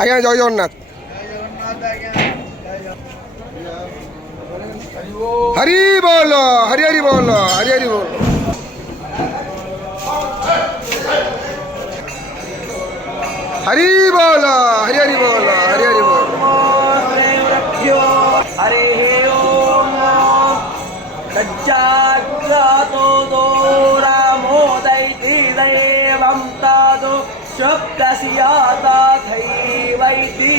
ଆଜ୍ଞା ଜୟ ଜଗନ୍ନାଥ। ହରି ବୋଲ ହରି ହରି ବୋଲ ହରି ହରି ବୋଲ। हरि बोल हरि हरि बोल हरि हरि बोल। हरि ओम सज्जाग्रतो दो रामोदयति दैवं तदो शब्दस्याता थैवैति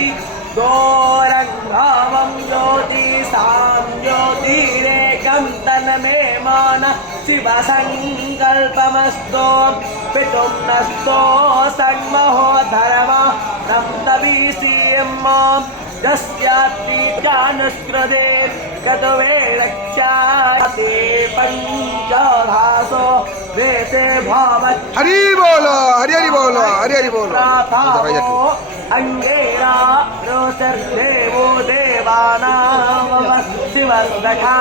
दोरङ्गामं ज्योतिषां ज्योतिरेकं तन्मे मान शिवसङ्कल्पमस्तो पितुं नस्तो सन्महो धर्मा रम्तवीसीम् यस्यात्मीकानुस्कृते कतुवेलक्षाते पञ्चभासो वेते भावत् हरि बोल हरि हरि बोल हरि हरि बोल। अंगेरा रोसर्देवो देवानां शिवसखा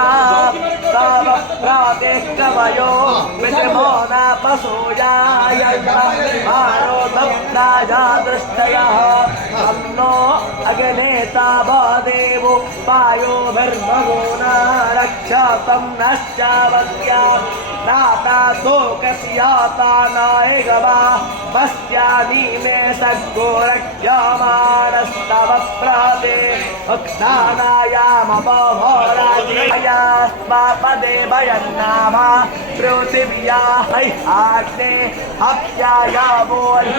तव प्राते कवयो विद्यमाना पशुजायन्मानो भक्ताजा दृष्टयः अन्नो अग्नेता देवो पायोभिर्भगो न रक्षतं नश्चावत्या नाप्रातोकस्याता नायगवा पश्यानि मे सद्गो रक्ष्यमाणस्तव प्राते भक्तानायामपभोराजयास्मापदे भयन्नाभा पृथिव्या हैहाग्ने हव्याया वोल्